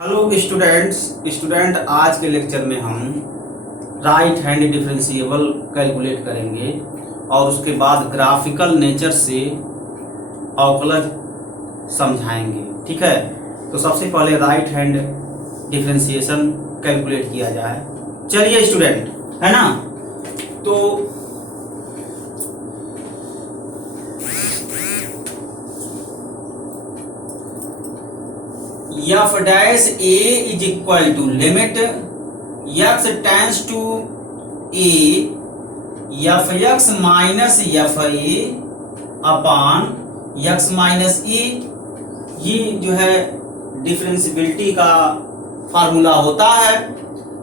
Hello student आज के lecture में हम राइट हैंड डिफरेंशिएबल कैलकुलेट करेंगे और उसके बाद ग्राफिकल नेचर से अवकलज समझाएंगे। ठीक है, तो सबसे पहले राइट हैंड डिफरेंशिएशन कैलकुलेट किया जाए। चलिए स्टूडेंट, है ना, तो F dash A is equal to limit x tends to A F x minus F A upon x minus A. ये जो है डिफरेंशिएबिलिटी का फार्मूला होता है।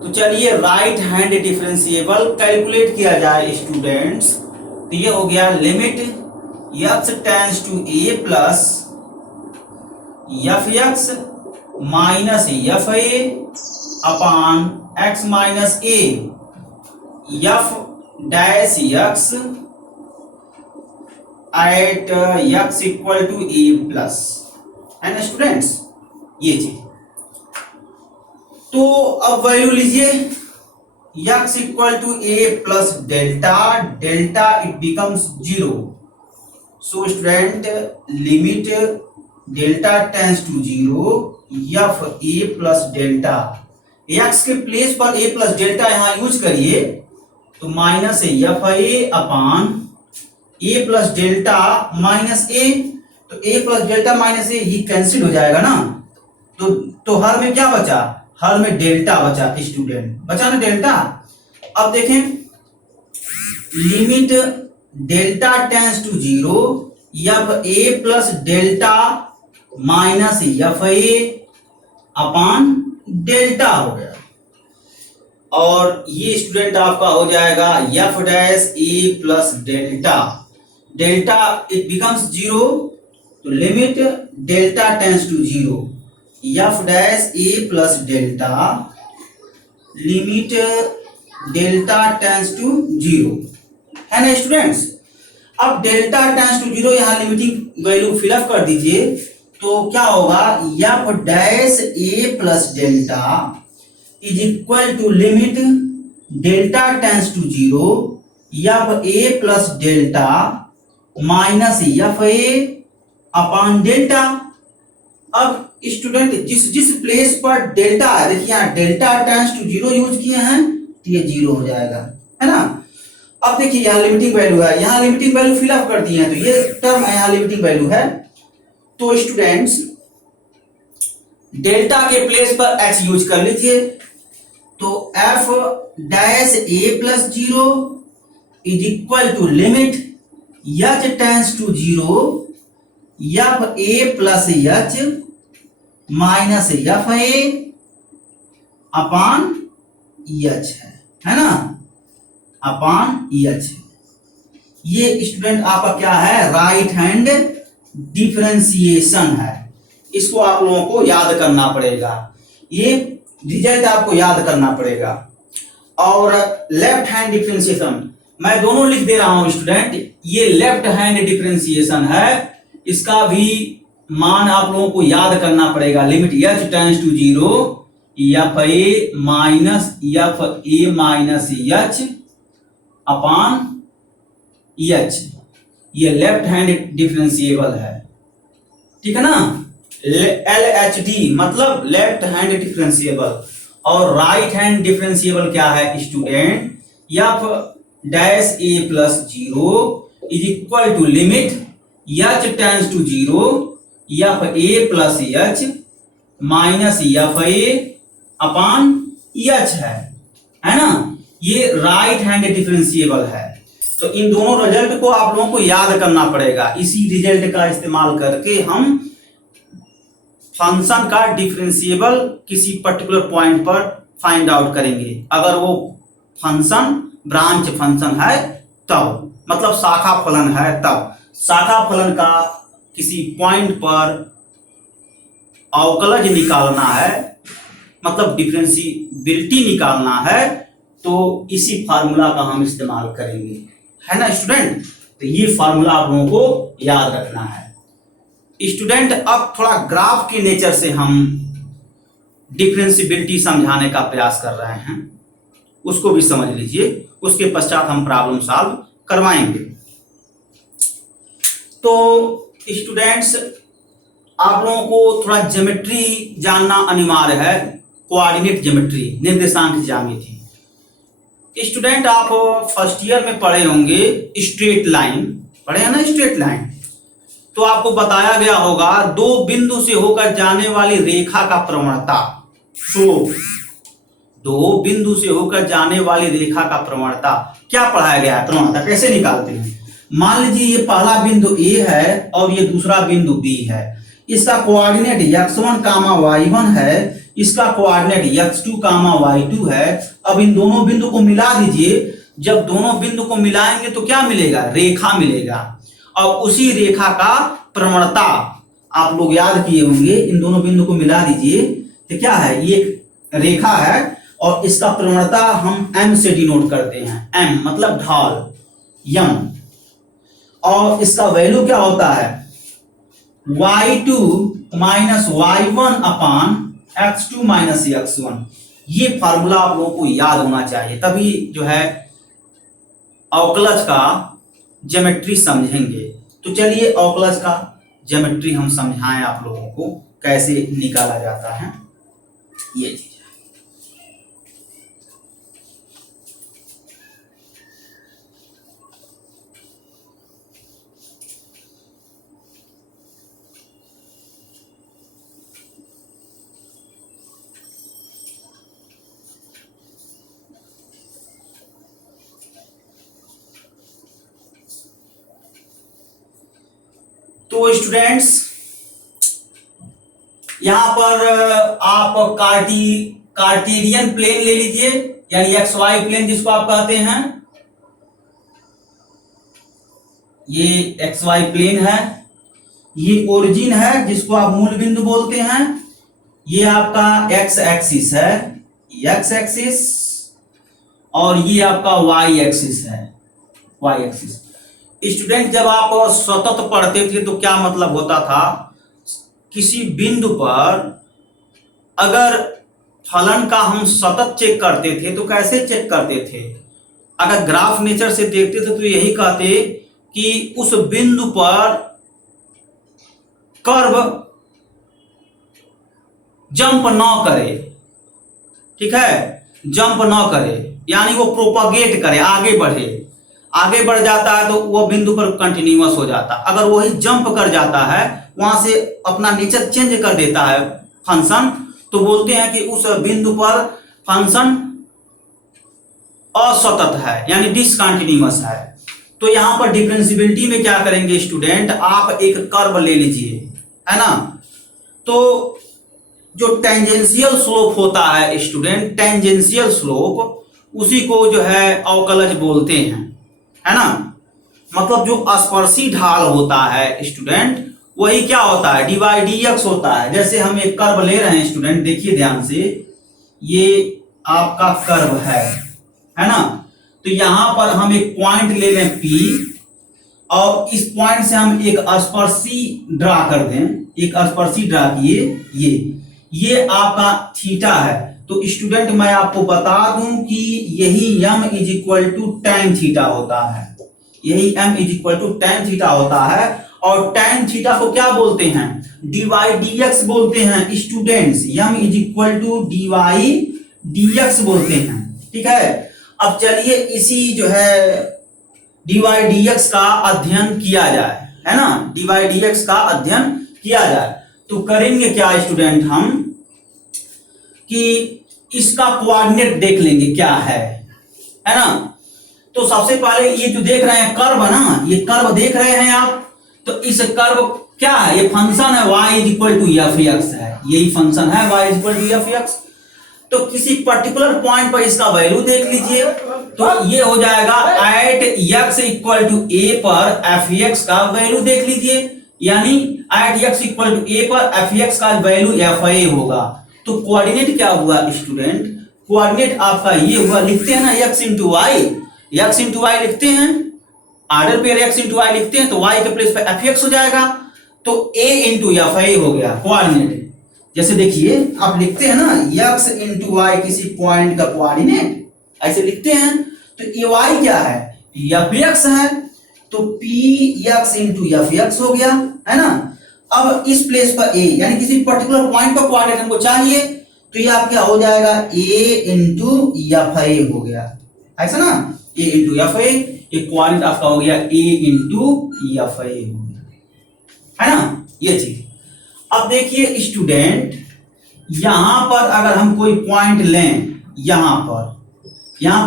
तो चलिए राइट हैंड डिफरेंशिएबल कैलकुलेट किया जाए स्टूडेंट्स। तो ये हो गया limit x tends to a plus f x minus F A upon x minus a f dash x at x equal to a plus, है ना स्टूडेंट्स, ये चीज। तो अब वैल्यू लीजिए x equal to a plus delta, delta it becomes 0। So student limit delta tends to 0 f a plus delta, x के place पर a plus delta यहां यूज करिए तो minus F A upon A plus delta minus A. तो A plus delta minus A ये cancel हो जाएगा ना, तो हर में क्या बचा, हर में डेल्टा बचा स्टूडेंट, बचा ना डेल्टा। अब देखें limit delta tends to 0 f a plus delta minus F A upon delta हो गया, और ये स्टूडेंट आपका हो जाएगा f dash a plus delta, delta it becomes 0। तो limit delta tends to 0 f dash a plus delta limit delta tends to 0, है ना स्टूडेंट्स। अब डेल्टा टेंस टू 0 यहां लिमिटिंग वैल्यू फिलअप कर दीजिए तो क्या होगा, f dash a plus delta is equal to limit delta tends to 0 f a plus delta minus F A upon delta. अब स्टूडेंट जिस प्लेस पर डेल्टा है, देखिए यहाँ डेल्टा टेंस टू 0 यूज किए हैं तो ये 0 हो जाएगा, है ना। अब देखिए यहाँ लिमिटिंग वैल्यू है, यहाँ लिमिटिंग वैल्यू फिलअप कर दिए हैं तो ये टर्म यहाँ लिमिटिंग वैल्यू है। तो स्टूडेंट्स डेल्टा के प्लेस पर x यूज कर लीजिए, तो f dash a plus 0 is equal to limit h tends to 0 f a plus h minus F A upon h है ना, अपान h। ये स्टूडेंट आपका क्या है, राइट हैंड डिफरेंशिएशन है। इसको आप लोगों को याद करना पड़ेगा, ये रिजल्ट आपको याद करना पड़ेगा। और लेफ्ट हैंड डिफरेंशिएशन मैं दोनों लिख दे रहा हूं स्टूडेंट, ये लेफ्ट हैंड डिफरेंशिएशन है, इसका भी मान आप लोगों को याद करना पड़ेगा। Limit h tends to 0 f A minus F A minus H upon h, ये लेफ्ट हैंड डिफरेंशिएबल है, ठीक है ना। LHD मतलब लेफ्ट हैंड डिफरेंशिएबल। और राइट हैंड डिफरेंशिएबल क्या है student, f dash a plus 0 is equal to limit h tends to 0 f a plus h minus F A upon h है ना। ये राइट हैंड डिफरेंशिएबल है। तो इन दोनों रिजल्ट को आप लोगों को याद करना पड़ेगा। इसी रिजल्ट का इस्तेमाल करके हम फंक्शन का डिफरेंशिएबल किसी पर्टिकुलर पॉइंट पर फाइंड आउट करेंगे। अगर वो फंक्शन ब्रांच फंक्शन है तब, मतलब शाखा फलन है तब, शाखा फलन का किसी पॉइंट पर अवकलज निकालना है, मतलब डिफरेंशिएबिलिटी निकालना है, तो इसी फार्मूला का हम इस्तेमाल करेंगे, है ना स्टूडेंट। तो ये फार्मूला आप लोगों को याद रखना है स्टूडेंट। अब थोड़ा ग्राफ के नेचर से हम डिफरेंशियबिलिटी समझाने का प्रयास कर रहे हैं, उसको भी समझ लीजिए, उसके पश्चात हम प्रॉब्लम सॉल्व करवाएंगे। तो स्टूडेंट्स, आप लोगों को थोड़ा ज्योमेट्री जानना अनिवार्य है, कोऑर्डिनेट ज्योमेट्री, निर्देशांक ज्यामिति। स्टूडेंट, आप फर्स्ट ईयर में पढ़े होंगे स्ट्रेट लाइन, पढ़े हैं ना स्ट्रेट लाइन। तो आपको बताया गया होगा दो बिंदु से होकर जाने वाली रेखा का प्रवणता, स्लोप, दो बिंदु से होकर जाने वाली रेखा का प्रवणता क्या पढ़ाया गया है, प्रवणता कैसे निकालते हैं। मान लीजिए ये पहला बिंदु ए है और ये दूसरा बिंदु बी है, इसका कोऑर्डिनेट x1, y1 है, इसका कोऑर्डिनेट x2, y2 है। अब इन दोनों बिंदु को मिला दीजिए, जब दोनों बिंदु को मिलाएंगे तो क्या मिलेगा, रेखा मिलेगा। और उसी रेखा का प्रवणता आप लोग याद किए होंगे, इन दोनों बिंदु को मिला दीजिए तो क्या है, ये रेखा है और इसका प्रवणता हम m से डिनोट करते हैं, m मतलब ढाल, m, और इसका वैल्यू क्या होता है, y2 माइनस y1 अपान x2 माइनस x1। ये फार्मूला आप लोगों को याद होना चाहिए, तभी जो है अवकलज का ज्योमेट्री समझेंगे। तो चलिए अवकलज का ज्योमेट्री हम समझाएं आप लोगों को, कैसे निकाला जाता है ये चीज। तो स्टूडेंट्स, यहां पर आप कार्टेशियन प्लेन ले लीजिए, यानी एक्स वाई प्लेन जिसको आप कहते हैं, ये एक्स वाई प्लेन है, ये ओरिजिन है जिसको आप मूल बिंदु बोलते हैं, ये आपका एक्स एक्सिस है, एक्स एक्सिस, और ये आपका वाई एक्सिस है, वाई एक्सिस। स्टूडेंट, जब आप सतत पढ़ते थे तो क्या मतलब होता था, किसी बिंदु पर अगर फलन का हम सतत चेक करते थे तो कैसे चेक करते थे, अगर ग्राफ नेचर से देखते थे तो यही कहते कि उस बिंदु पर कर्व जंप ना करे, ठीक है, जंप ना करे, यानी वो प्रोपागेट करे, आगे बढ़े, आगे बढ़ जाता है तो वो बिंदु पर कंटिन्यूअस हो जाता। अगर वही जंप कर जाता है, वहां से अपना नेचर चेंज कर देता है फंक्शन, तो बोलते हैं कि उस बिंदु पर फंक्शन असतत है, यानी डिसकंटिन्यूअस है। तो यहां पर डिफरेंशियबिलिटी में क्या करेंगे स्टूडेंट, आप एक कर्व ले लीजिए, है ना। तो जो टेंजेंशियल स्लोप होता है स्टूडेंट, टेंजेंशियल स्लोप, उसी को जो है अवकलज बोलते हैं, है ना। मतलब जो स्पर्शी ढाल होता है स्टूडेंट, वही क्या होता है, dy dx होता है। जैसे हम एक कर्व ले रहे हैं स्टूडेंट, देखिए ध्यान से, ये आपका कर्व है ना। तो यहां पर हम एक पॉइंट ले लें P, और इस पॉइंट से हम एक स्पर्शी ड्रा कर दें, एक स्पर्शी ड्रा किए, ये आपका थीटा है। तो स्टूडेंट, मैं आपको बता दूं कि यही m is equal to tan theta होता है, यही m is equal to tan theta होता है। और tan थीटा को क्या बोलते हैं, dy dx बोलते हैं students, m is equal to dy dx बोलते हैं, ठीक है। अब चलिए इसी जो है dy dx का अध्ययन किया जाए, है ना, dy dx का अध्ययन किया जाए। तो करेंगे क्या स्टूडेंट, हम कि इसका कोऑर्डिनेट देख लेंगे क्या है ना। तो सबसे पहले ये जो देख रहे हैं कर्व ना, ये कर्व देख रहे हैं आप, तो इस कर्व क्या है, ये फंक्शन है y is equal to f x है, यही फंक्शन है y is equal to f x. तो किसी पर्टिकुलर पॉइंट पर इसका वैल्यू देख लीजिए, तो ये हो जाएगा at x equal to a पर एफ एक्स का वैल्यू देख लीजिए, यानी at x equal to a पर एफ एक्स का वैल्यू एफ ए होगा। तो कोऑर्डिनेट क्या हुआ स्टूडेंट, कोऑर्डिनेट आपका ये हुआ, लिखते हैं ना x इंटू वाई लिखते हैं, order pair x into y लिखते हैं, तो y के प्लेस पे एफ एक्स हो जाएगा, तो a इंटू एफ ए हो गया कोऑर्डिनेट। जैसे देखिए आप लिखते हैं ना x इंटू वाई किसी पॉइंट का कोऑर्डिनेट, ऐसे लिखते हैं। तो ये y क्या है, एफ एक्स है, तो P x into F x हो गया, है ना। अब इस प्लेस पर a यानी किसी पर्टिकुलर पॉइंट का कोऑर्डिनेट हमको चाहिए, तो ये आप क्या हो जाएगा a इंटू एफ ए हो गया, ऐसा ना, a इंटू एफ ए, एक कोऑर्डिनेट आपका हो गया a इंटू एफ ए हो गया, है ना, ये चीज। अब देखिए स्टूडेंट, यहां पर अगर हम कोई पॉइंट लें, यहां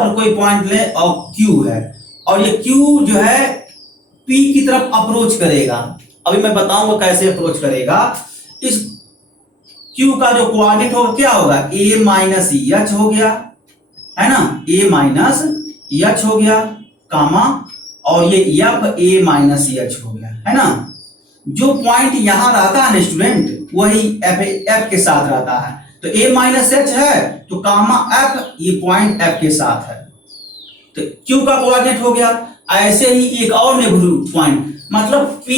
पर कोई पॉइंट लें और Q है, और ये Q जो है P की तरफ अप्रोच करेगा। अभी मैं बताऊंगा कैसे अप्रोच करेगा। इस Q का जो कोऑर्डिनेट होगा क्या होगा, a माइनस एच हो गया, है ना, a माइनस एच हो गया, कामा, और ये एफ a माइनस एच हो गया, है ना। जो पॉइंट यहां रहता है ना स्टूडेंट, वही एफ के साथ रहता है। तो a माइनस एच है तो कामा f, ये पॉइंट f के साथ है, तो q का कोऑर्डिनेट हो गया। ऐसे ही एक और नेबरहुड पॉइंट, मतलब p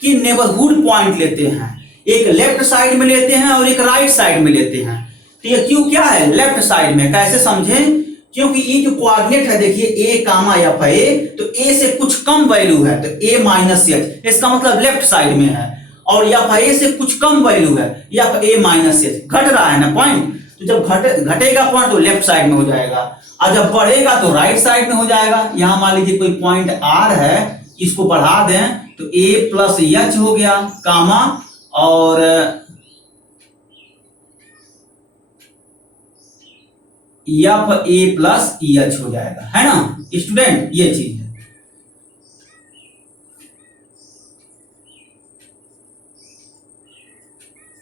के नेबरहुड पॉइंट लेते हैं, एक लेफ्ट साइड में लेते हैं और एक राइट साइड में लेते हैं। तो ये q क्या है, लेफ्ट साइड में। कैसे समझें, क्योंकि ये जो कोऑर्डिनेट है देखिए a कामा एफ है, तो a से कुछ कम वैल्यू है तो a माइनस एच, इसका मतलब लेफ्ट साइड में है, और एफ a से कुछ कम वैल्यू है, एफ a माइनस एच, घट रहा है ना पॉइंट, तो जब घटेगा पॉइंट तो लेफ्ट साइड में हो जाएगा, और जब बढ़ेगा तो राइट साइड में हो जाएगा। यहां मान लीजिए कोई पॉइंट r है, इसको बढ़ा दें तो a प्लस एच हो गया, कामा, और एफ ए प्लस एच हो जाएगा, है ना स्टूडेंट, ये चीज है।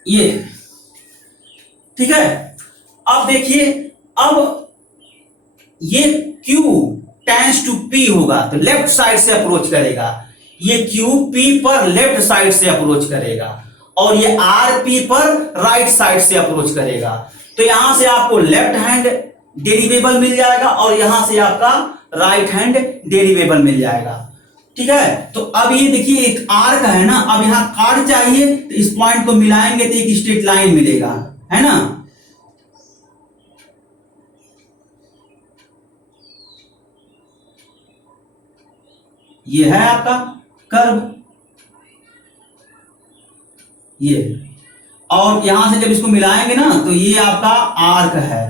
ये ठीक है। अब देखिए, अब ये Q टेंस टू P होगा तो लेफ्ट साइड से अप्रोच करेगा, ये Q P पर लेफ्ट साइड से अप्रोच करेगा, और ये R P पर राइट साइड से अप्रोच करेगा। तो यहां से आपको लेफ्ट हैंड डेरिवेबल मिल जाएगा और यहां से आपका राइट हैंड डेरिवेबल मिल जाएगा, ठीक है। तो अब ये देखिए एक आर्क है ना, अब यहां कार्ड चाहिए तो इस पॉइंट को मिलाएंगे तो एक स्ट्रेट लाइन मिलेगा, है ना। ये है आपका कर्व, ये, और यहां से जब इसको मिलाएंगे ना तो ये आपका आर्क है,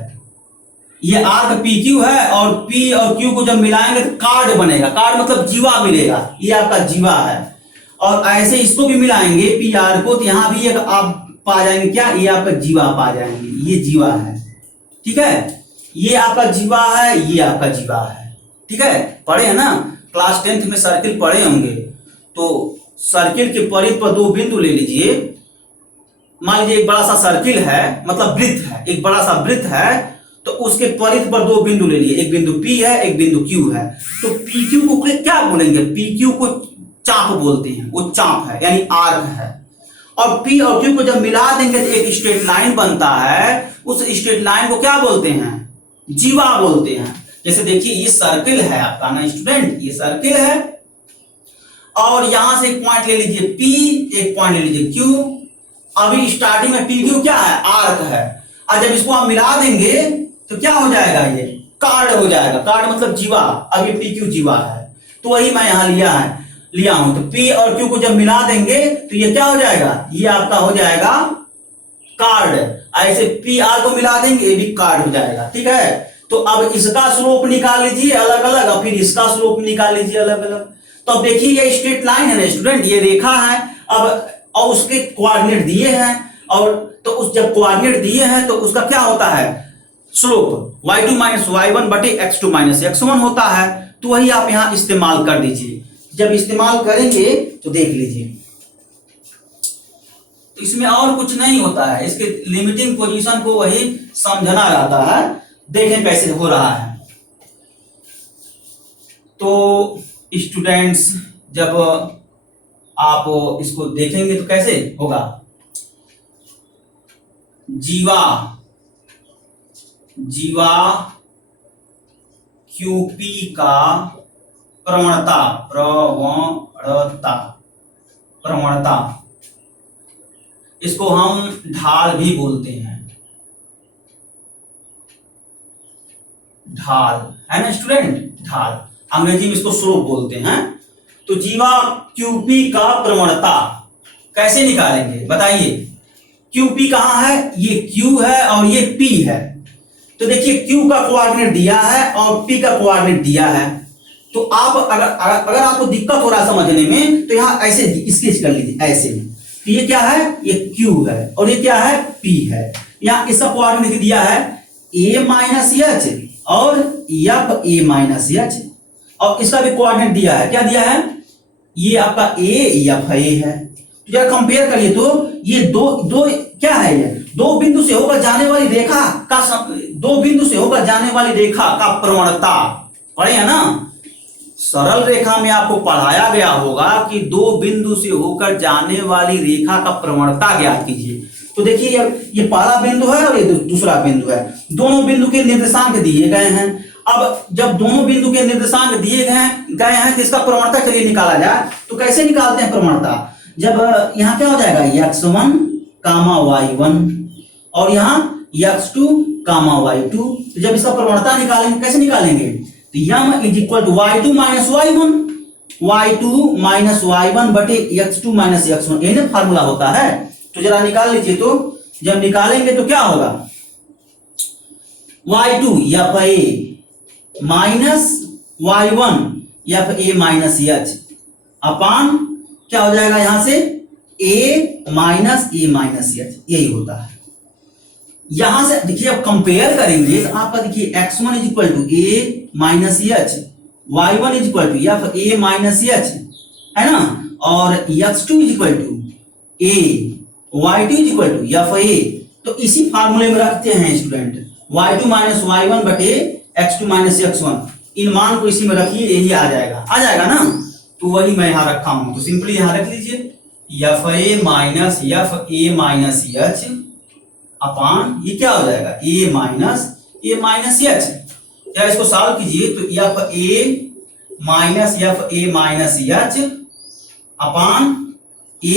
ये आर्क पी क्यू है, और पी और क्यू को जब मिलाएंगे तो कार्ड बनेगा, कार्ड मतलब जीवा मिलेगा, ये आपका जीवा है। और ऐसे इसको भी मिलाएंगे पी आर को, तो यहां भी एक आप पा जाएंगे क्या, ये आपका जीवा पा जाएंगे, ये जीवा है, ठीक है, ये आपका जीवा है, ये आपका जीवा है, ठीक है। पढ़े हैं ना, क्लास 10th में सर्किल पढ़े होंगे। तो सर्किल के परिध पर दो बिंदु ले लीजिए, मान लीजिए एक बड़ा सा सर्किल है, मतलब वृत्त है, एक बड़ा सा वृत्त है, तो उसके परिध पर दो बिंदु ले लिए, एक बिंदु P है, एक बिंदु Q है। तो PQ को क्या बोलेंगे, PQ को चाप बोलते हैं, वो चाप है यानी आर्क है। और P और Q को जब मिला देंगे तो एक स्ट्रेट लाइन बनता है, उस स्ट्रेट लाइन को क्या बोलते हैं, जीवा बोलते हैं। जैसे देखिए ये सर्किल है आपका ना स्टूडेंट, ये सर्किल है, और यहां से एक पॉइंट ले लीजिए P, एक पॉइंट ले लीजिए Q। अभी स्टार्टिंग में PQ क्या है, आर्क है, और जब इसको आप मिला देंगे तो क्या हो जाएगा, ये कार्ड हो जाएगा, कार्ड मतलब जीवा, अभी PQ जीवा है, तो वही मैं यहां लिया हूं। तो P और Q को जब मिला देंगे तो ये क्या हो जाएगा, ये आपका हो जाएगा कार्ड। ऐसे P R को मिला देंगे, ये भी कार्ड हो जाएगा, ठीक है। तो अब इसका स्लोप निकाल लीजिए अलग अलग, और फिर इसका स्लोप निकाल लीजिए अलग अलग। तो अब देखिए ये स्ट्रेट लाइन है ना स्टूडेंट, ये रेखा है, अब और उसके कोऑर्डिनेट दिए हैं, और तो उस जब कोऑर्डिनेट दिए हैं तो उसका क्या होता है, स्लोप y2 माइनस y1 बटे x2 माइनस x1 होता है। तो वही आप यहां इस्तेमाल कर दीजिए, जब इस्तेमाल करेंगे तो देख लीजिए, तो इसमें और कुछ नहीं होता है, इसके लिमिटिंग पोजीशन को वही समझना रहता है। देखें कैसे हो रहा है। तो स्टूडेंट्स जब आप इसको देखेंगे तो कैसे होगा, जीवा QP का प्रवणता इसको हम ढाल भी बोलते हैं, ढाल, है ना स्टूडेंट, ढाल, अंग्रेजी में इसको स्लोप बोलते हैं। तो जीवा क्यूपी का प्रवणता कैसे निकालेंगे बताइए। क्यूपी कहां है, ये क्यू है और ये पी है। तो देखिए क्यू का कोऑर्डिनेट दिया है और पी का कोऑर्डिनेट दिया है। तो आप अगर आपको दिक्कत हो रहा है समझने में, तो यहां ऐसे स्केच कर लीजिए ऐसे। तो ये क्या है, ये क्यू है और ये क्या है, पी है। यहां इसका कोऑर्डिनेट दिया है ए माइनस एच और एफ ए माइनस एच, और इसका भी कोऑर्डिनेट दिया है, क्या दिया है, ये आपका ए एफ ए है। जरा कंपेयर करिए तो ये दो क्या है, ये दो बिंदु से होकर जाने वाली रेखा का दो बिंदु से होकर जाने वाली रेखा का प्रवणता पढ़े है ना। सरल रेखा में आपको पढ़ाया गया होगा कि दो बिंदु से होकर जाने वाली रेखा का प्रवणता ज्ञात कीजिए। तो देखिए ये पहला बिंदु है और ये दूसरा बिंदु है, दोनों बिंदु के निर्देशांक दिए गए हैं। अब जब दोनों बिंदु के निर्देशांक दिए गए हैं तो इसका प्रवणता के लिए निकाला जाए तो कैसे निकालते हैं प्रवणता। जब यहाँ क्या हो जाएगा x1 कामा y1 और यहाँ x2 कामा y2, तो जब इसका प्रवणता निकालेंगे कैसे निकालेंगे, तो m is equal to y2 minus y1, y2 minus y1 बटे x2 माइनस x1, ये फार्मूला होता है। तो जरा निकाल लीजिए। तो जब निकालेंगे तो क्या होगा, y2 एफ ए माइनस y1 एफ ए माइनस एच अपान क्या हो जाएगा यहां से a minus A minus H, यही होता है। यहां से देखिए अब कंपेयर करेंगे तो आपका देखिए x1 is equal to a minus h, y1 is equal to f A minus h, है ना, और x2 is equal to a, y2 is equal to f a. तो इसी फार्मूले में रखते हैं स्टूडेंट, y2 माइनस y1 बटे x2 माइनस x1, इन मान को इसी में रखिए, यही आ जाएगा ना। तो वही मैं यहाँ रखा हूं, तो सिंपली यहाँ रख लीजिए F A minus F A minus H upon ये क्या हो जाएगा ए माइनस एच। या इसको सॉल्व कीजिए तो F A minus H upon A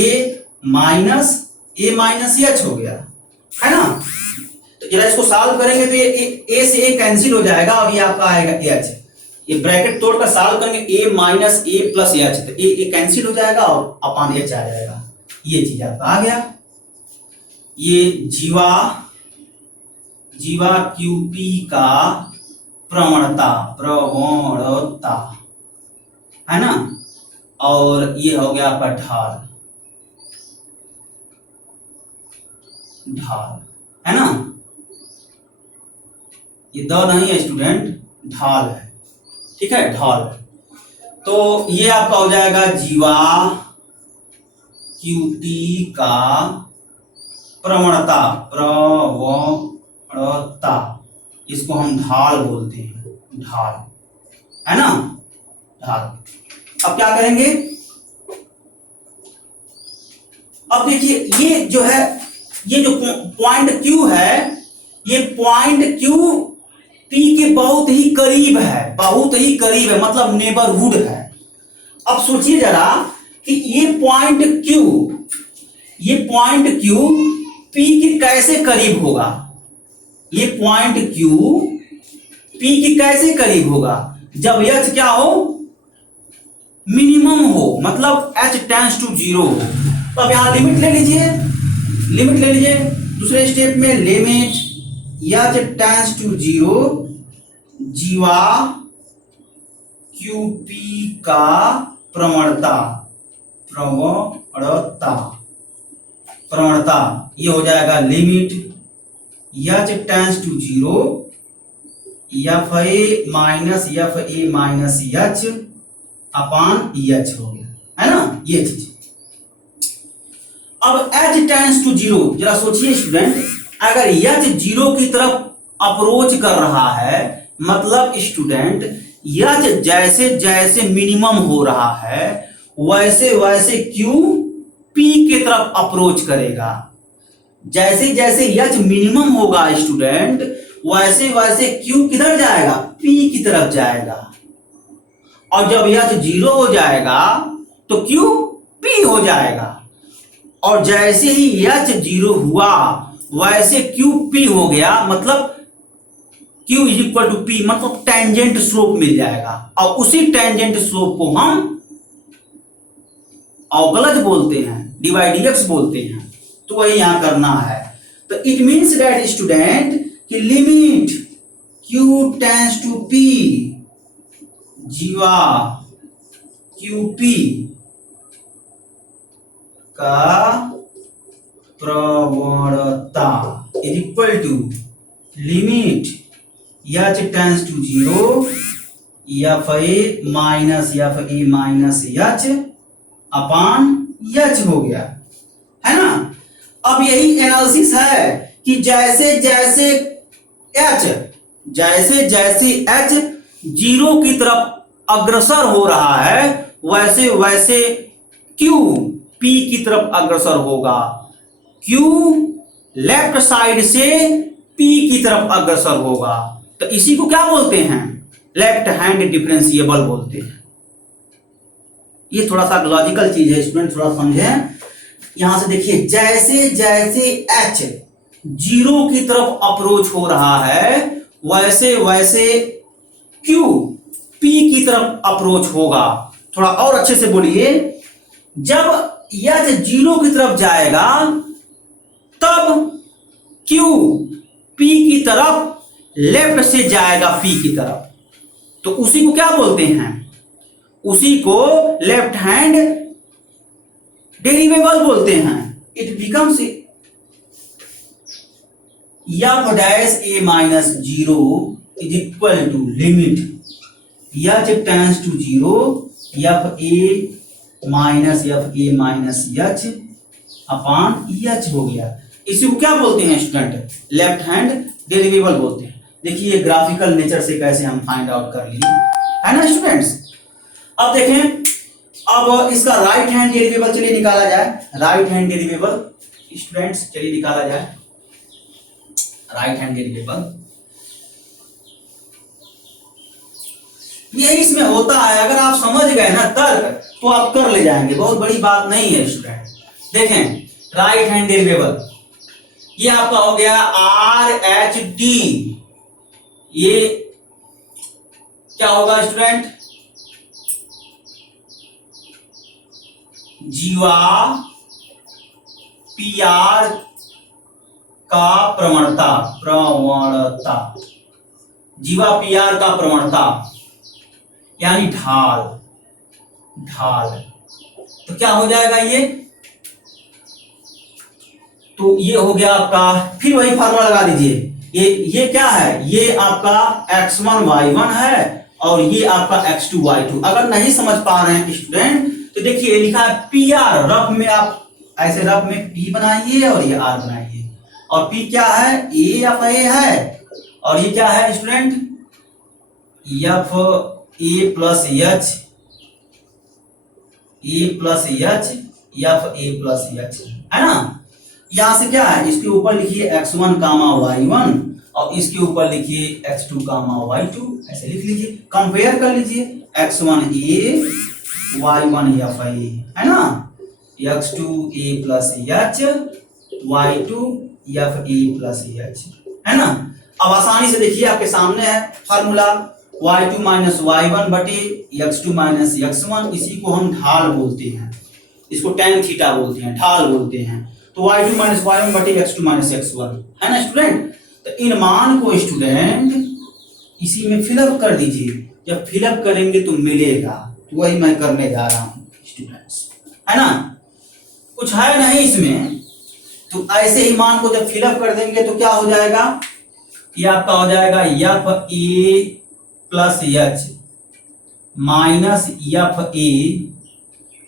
minus H हो गया, है ना। तो जरा इसको सॉल्व करेंगे तो ये ए से ए कैंसिल हो जाएगा और ये आपका आएगा एच, ये ब्रैकेट तोड़कर सॉल्व करेंगे ए माइनस ए प्लस एच, तो ए कैंसिल हो जाएगा और अपान एच आ जाएगा, ये चीज आपका आ गया। ये जीवा क्यूपी का प्रवणता है ना, और ये हो गया आपका ढाल, है ना, ये द नहीं है स्टूडेंट, ढाल है, ठीक है, ढाल। तो ये आपका हो जाएगा जीवा क्यूपी का प्रवणता, इसको हम ढाल बोलते हैं, ढाल, है ना, ढाल। अब क्या करेंगे, अब देखिए ये जो है, ये जो पॉइंट Q है, ये पॉइंट Q P के बहुत ही करीब है, मतलब नेबरहुड है। अब सोचिए जरा कि ये पॉइंट Q P के कैसे करीब होगा, ये पॉइंट Q P के कैसे करीब होगा, जब H क्या हो, मिनिमम हो, मतलब H टेंड्स टू 0 हो। तो अब यहां लिमिट ले लीजिए, दूसरे स्टेप में लिमिट H टेंड्स टू 0, जीवा क्यूपी का प्रवणता, ये हो जाएगा limit H tends to 0 f A minus H upon h हो गया, है ना, ये चीज। अब H टेंड्स टू 0, जरा सोचिए स्टूडेंट, अगर H 0 की तरफ अप्रोच कर रहा है, मतलब स्टूडेंट H जैसे जैसे मिनिमम हो रहा है वैसे वैसे Q P की तरफ अप्रोच करेगा। जैसे जैसे H मिनिमम होगा स्टूडेंट, वैसे वैसे Q किधर जाएगा, P की तरफ जाएगा, और जब H 0 हो जाएगा तो Q P हो जाएगा। और जैसे ही एच जीरो हुआ वैसे क्यू पी हो गया, मतलब Q is equal to p, मतलब टेंजेंट स्लोप मिल जाएगा। और उसी टेंजेंट स्लोप को हम अवकलज बोलते हैं, dy/dx बोलते हैं। तो वही यहां करना है। तो इट मीन्स दैट स्टूडेंट कि limit Q tends to P, जीवा QP का प्रवणता is equal to limit H tends to 0 FA minus FA minus H upon H हो गया, है ना। अब यही एनालिसिस है कि जैसे जैसे H जीरो की तरफ अग्रसर हो रहा है वैसे वैसे Q P की तरफ अग्रसर होगा। Q लेफ्ट साइड से P की तरफ अग्रसर होगा। तो इसी को क्या बोलते हैं, लेफ्ट हैंड डिफरेंशिएबल बोलते हैं। ये थोड़ा सा लॉजिकल चीज है, स्टूडेंट थोड़ा समझें। यहां से देखिए, जैसे जैसे H जीरो की तरफ अप्रोच हो रहा है वैसे वैसे Q P की तरफ अप्रोच होगा। थोड़ा और अच्छे से बोलिए, जब H जीरो की तरफ जाएगा तब Q P की तरफ लेफ्ट से जाएगा P की तरफ। तो उसी को क्या बोलते हैं, उसी को लेफ्ट हैंड डेरिवेबल बोलते हैं। It becomes f dash a minus 0 is equal to limit H tends to 0 FA minus H upon H हो गया। इसी को क्या बोलते हैं स्टूडेंट, लेफ्ट हैंड डेरिवेबल बोलते हैं। देखिए ग्राफिकल नेचर से कैसे हम फाइंड आउट कर लिए, है ना स्टूडेंट्स। अब देखें, अब इसका राइट हैंड डेरिवेबल चलिए निकाला जाए। राइट हैंड डेरिवेबल स्टूडेंट्स चलिए निकाला जाए, राइट हैंड डेरिवेबल। यही इसमें होता है, अगर आप समझ गए ना तर्क तो आप कर ले जाएंगे, बहुत बड़ी बात नहीं है स्टूडेंट। देखें राइट हैंड डेरिवेबल, ये आपका हो गया RH D। ये क्या होगा स्टूडेंट, जीवा PR का प्रवणता, जीवा PR का प्रवणता यानी ढाल। तो क्या हो जाएगा ये, तो ये हो गया आपका, फिर वही फार्मूला लगा दीजिए। ये क्या है, ये आपका x1 y1 है और ये आपका x2 y2। अगर नहीं समझ पा रहे हैं स्टूडेंट तो देखिए लिखा है PR, रफ में आप ऐसे रफ में P बनाइए और ये R बनाइए। और P क्या है, FA है, और ये क्या है student, FA plus H, FA plus H, है ना। यहां से क्या है, इसके ऊपर लिखिए x1 कामा y1 और इसके ऊपर लिखिए x2 कामा y2, ऐसे लिख लीजिए। कंपेयर कर लीजिए, x1 A y1 FA, है ना, x2 A plus H y2 FA plus H, है ना। अब आसानी से देखिए आपके सामने है फार्मूला, y2 माइनस y1 बटे x2 माइनस x1। इसी को हम ढाल बोलते हैं, इसको tan थीटा बोलते हैं, ढाल बोलते हैं। तो y2 माइनस y1 बटे x2 माइनस x1, है ना स्टूडेंट। तो इन मान को स्टूडेंट इसी में फिलअप कर दीजिए, जब फिलअप करेंगे तो मिलेगा। तो वही मैं करने जा रहा हूं स्टूडेंट्स, है ना, कुछ है नहीं इसमें। तो ऐसे ही मान को जब फिलअप कर देंगे तो क्या हो जाएगा, ये आपका हो जाएगा FA plus H minus FA।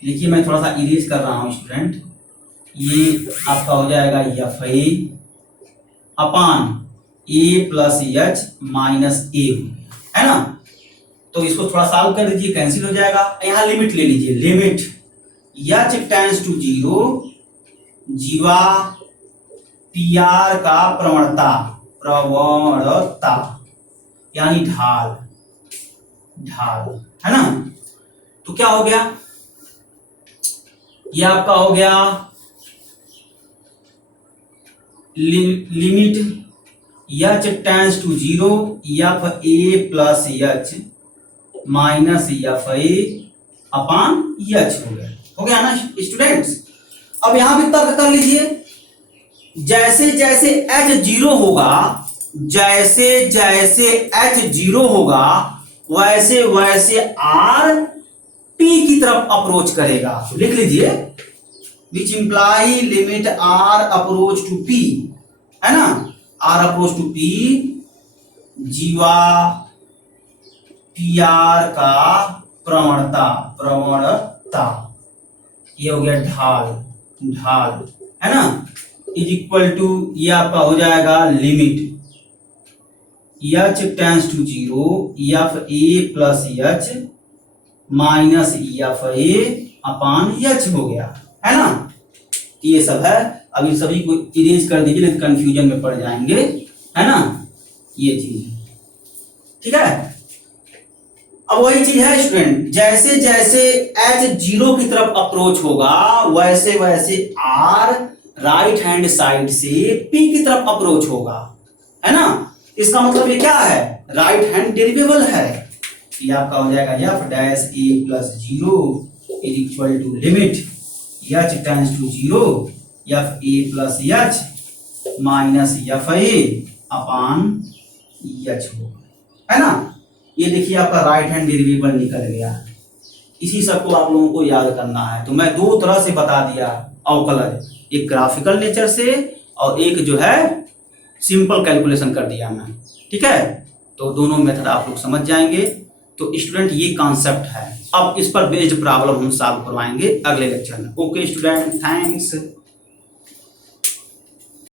देखिए मैं थोड़ा सा इरेज कर रहा हूं स्टूडेंट, ये आपका हो जाएगा FA upon A plus H minus A, है ना। तो इसको थोड़ा सॉल्व कर दीजिए, कैंसिल हो जाएगा। यहां लिमिट ले लीजिए, लिमिट H टेंड्स टू 0 जीवा PR का प्रवणता यानी ढाल, है ना। तो क्या हो गया, ये आपका हो गया limit h tends to 0 f a plus h minus F A upon h हो गया ना स्टूडेंट्स। अब यहां भी तर्क कर लीजिए, जैसे जैसे एच जीरो होगा, जैसे जैसे एच जीरो होगा वैसे वैसे आर पी की तरफ अप्रोच करेगा। तो लिख लीजिए which imply limit R approach to P, है ना, आर अप्रोच टू पी जीवा पी आर का प्रवणता ये हो गया ढाल है ना, इज इक्वल टू ये आपका हो जाएगा limit h tends to 0 f a plus h minus F A upon h हो गया, है ना। ये सब है, अभी सभी को इरेज कर दीजिए नहीं तो कंफ्यूजन में पड़ जाएंगे, है ना, ये चीज ठीक है। अब वही चीज है स्टूडेंट, जैसे जैसे एच जीरो की तरफ अप्रोच होगा वैसे वैसे आर राइट हैंड साइड से पी की तरफ अप्रोच होगा, है ना। इसका मतलब ये क्या है, राइट हैंड डेरिवेबल है। ये आपका हो जाएगा f dash a plus 0 is equal to limit h tends to 0 f a plus h minus F A upon h होगा, है ना। ये देखिए आपका राइट हैंड डेरिवेबल निकल गया। इसी सब को आप लोगों को याद करना है। तो मैं दो तरह से बता दिया अवकलज, एक ग्राफिकल नेचर से और एक जो है सिंपल कैलकुलेशन कर दिया मैं, ठीक है। तो दोनों मेथड आप लोग समझ जाएंगे। तो स्टूडेंट ये कॉन्सेप्ट है, अब इस पर बेस्ड प्रॉब्लम हम सॉल्व करवाएंगे अगले लेक्चर में। Okay student, thanks.